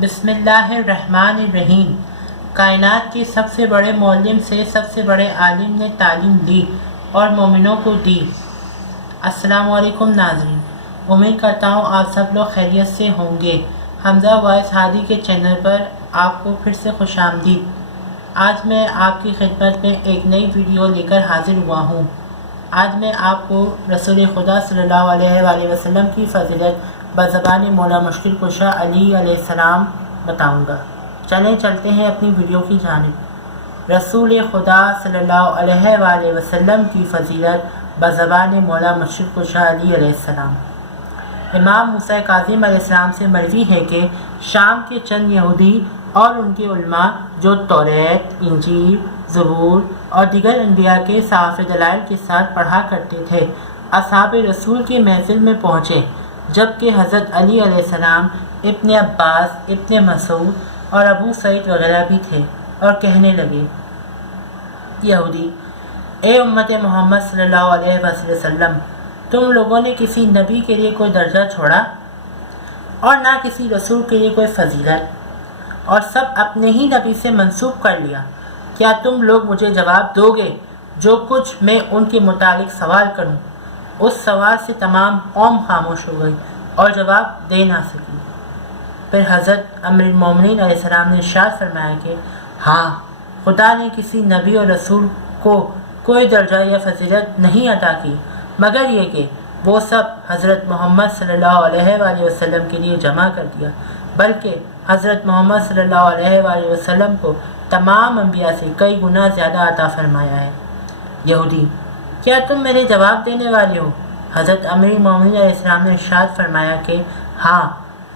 بسم اللہ الرحمن الرحیم۔ کائنات کے سب سے بڑے معلم سے سب سے بڑے عالم نے تعلیم دی اور مومنوں کو دی۔ السلام علیکم ناظرین، امید کرتا ہوں آپ سب لوگ خیریت سے ہوں گے۔ حمزہ وائس ہادی کے چینل پر آپ کو پھر سے خوش آمدید۔ آج میں آپ کی خدمت میں ایک نئی ویڈیو لے کر حاضر ہوا ہوں۔ آج میں آپ کو رسول خدا صلی اللہ علیہ وآلہ وسلم کی فضیلت بزبان مولا مشکل کشا علی علیہ السلام بتاؤں گا۔ چلیں چلتے ہیں اپنی ویڈیو کی جانب۔ رسول خدا صلی اللہ علیہ وآلہ وسلم کی فضیلت بزبان مولا مشکل کشا علی علیہ السلام۔ امام موسیٰ کاظم علیہ السلام سے مروی ہے کہ شام کے چند یہودی اور ان کے علماء جو توریت، انجیل، زبور اور دیگر انبیاء کے صحاف دلائل کے ساتھ پڑھا کرتے تھے، اصحاب رسول کی محفل میں پہنچے، جبکہ حضرت علی علیہ السلام، ابن عباس، ابن مسعود اور ابو سعید وغیرہ بھی تھے، اور کہنے لگے: یہودی، اے امت محمد صلی اللہ علیہ وسلم، تم لوگوں نے کسی نبی کے لیے کوئی درجہ چھوڑا اور نہ کسی رسول کے لیے کوئی فضیلت، اور سب اپنے ہی نبی سے منسوب کر لیا۔ کیا تم لوگ مجھے جواب دو گے جو کچھ میں ان کے متعلق سوال کروں؟ اس سوال سے تمام قوم خاموش ہو گئی اور جواب دے نہ سکی۔ پھر حضرت امیر المومنین علیہ السلام نے ارشاد فرمایا کہ ہاں، خدا نے کسی نبی اور رسول کو کوئی درجہ یا فضیلت نہیں عطا کی مگر یہ کہ وہ سب حضرت محمد صلی اللہ علیہ وآلہ وسلم کے لیے جمع کر دیا، بلکہ حضرت محمد صلی اللہ علیہ وآلہ وسلم کو تمام انبیاء سے کئی گنا زیادہ عطا فرمایا ہے۔ یہودی، کیا تم میرے جواب دینے والے ہو؟ حضرت امیر المومنین علیہ السلام نے ارشاد فرمایا کہ ہاں،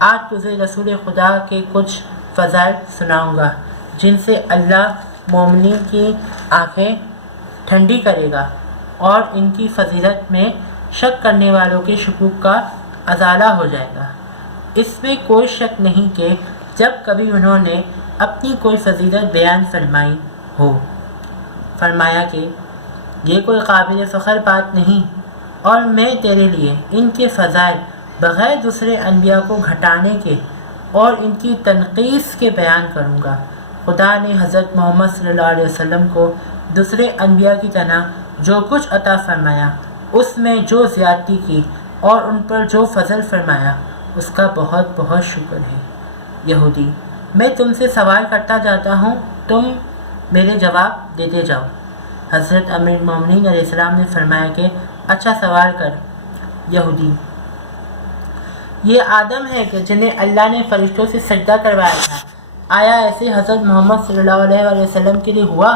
آج تجھے رسول خدا کے کچھ فضائل سناؤں گا جن سے اللہ مومنین کی آنکھیں ٹھنڈی کرے گا اور ان کی فضیلت میں شک کرنے والوں کے شکوک کا ازالہ ہو جائے گا۔ اس میں کوئی شک نہیں کہ جب کبھی انہوں نے اپنی کوئی فضیلت بیان فرمائی ہو، فرمایا کہ یہ کوئی قابل فخر بات نہیں، اور میں تیرے لیے ان کے فضائل بغیر دوسرے انبیاء کو گھٹانے کے اور ان کی تنقیص کے بیان کروں گا۔ خدا نے حضرت محمد صلی اللہ علیہ وسلم کو دوسرے انبیاء کی طرح جو کچھ عطا فرمایا، اس میں جو زیادتی کی اور ان پر جو فضل فرمایا، اس کا بہت بہت شکر ہے۔ یہودی، میں تم سے سوال کرتا جاتا ہوں، تم میرے جواب دیتے جاؤ۔ حضرت امیر المومنین علیہ السلام نے فرمایا کہ اچھا، سوال کر۔ یہودی، یہ آدم ہے کہ جنہیں اللہ نے فرشتوں سے سجدہ کروایا تھا، آیا ایسے حضرت محمد صلی اللہ علیہ وآلہ وسلم کے لیے ہوا؟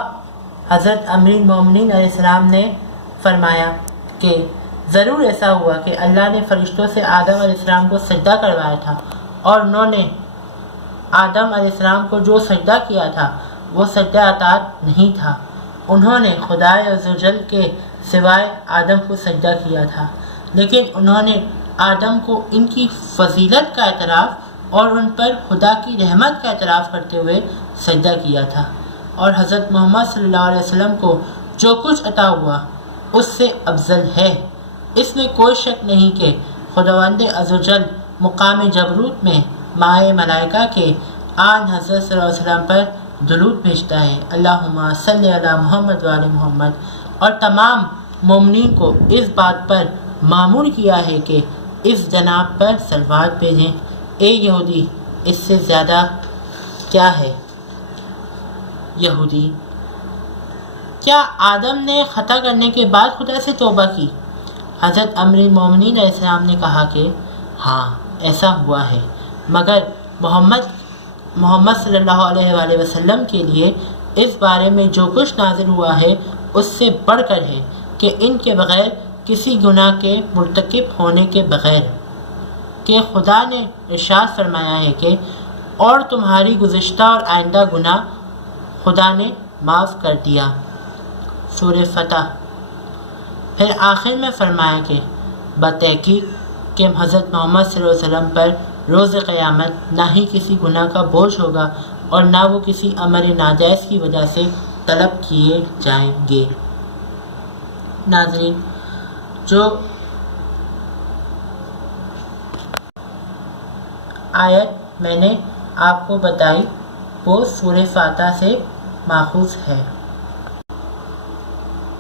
حضرت امیر المومنین علیہ السلام نے فرمایا کہ ضرور ایسا ہوا کہ اللہ نے فرشتوں سے آدم علیہ السلام کو سجدہ کروایا تھا، اور انہوں نے آدم علیہ السلام کو جو سجدہ کیا تھا وہ سجدہ اطاعت نہیں تھا، انہوں نے خدا عزوجل کے سوائے آدم کو سجدہ کیا تھا، لیکن انہوں نے آدم کو ان کی فضیلت کا اعتراف اور ان پر خدا کی رحمت کا اعتراف کرتے ہوئے سجدہ کیا تھا، اور حضرت محمد صلی اللہ علیہ وسلم کو جو کچھ عطا ہوا اس سے افضل ہے۔ اس میں کوئی شک نہیں کہ خداوند عزوجل مقام جبروت میں مائع ملائکہ کے آن حضرت صلی اللہ علیہ وسلم پر درود بھیجتا ہے، اللہم صلی علی محمد وآل محمد، اور تمام مومنین کو اس بات پر مامور کیا ہے کہ اس جناب پر صلوات بھیجیں۔ اے یہودی، اس سے زیادہ کیا ہے؟ یہودی، کیا آدم نے خطا کرنے کے بعد خدا سے توبہ کی؟ حضرت امیر المومنین علیہ السلام نے کہا کہ ہاں، ایسا ہوا ہے، مگر محمد صلی اللہ علیہ وآلہ وسلم کے لیے اس بارے میں جو کچھ نازل ہوا ہے اس سے بڑھ کر ہے کہ ان کے بغیر کسی گناہ کے مرتکب ہونے کے بغیر کہ خدا نے ارشاد فرمایا ہے کہ اور تمہاری گزشتہ اور آئندہ گناہ خدا نے معاف کر دیا، سورہ فتح۔ پھر آخر میں فرمایا کہ بتحقیق کہ حضرت محمد صلی اللہ علیہ وسلم پر روز قیامت نہ ہی کسی گناہ کا بوجھ ہوگا اور نہ وہ کسی امر ناجائز کی وجہ سے طلب کیے جائیں گے۔ ناظرین، جو آیت میں نے آپ کو بتائی وہ سورہ فاتحہ سے ماخوذ ہے۔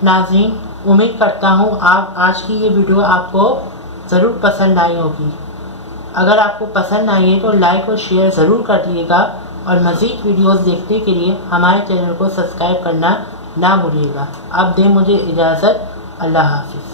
ناظرین، امید کرتا ہوں آج کی یہ ویڈیو آپ کو ضرور پسند آئی ہوگی۔ اگر آپ کو پسند آئی ہے تو لائک اور شیئر ضرور کر دیجیے گا، اور مزید ویڈیوز دیکھنے کے لیے ہمارے چینل کو سبسکرائب کرنا نہ بھولیے گا۔ اب دیں مجھے اجازت، اللہ حافظ۔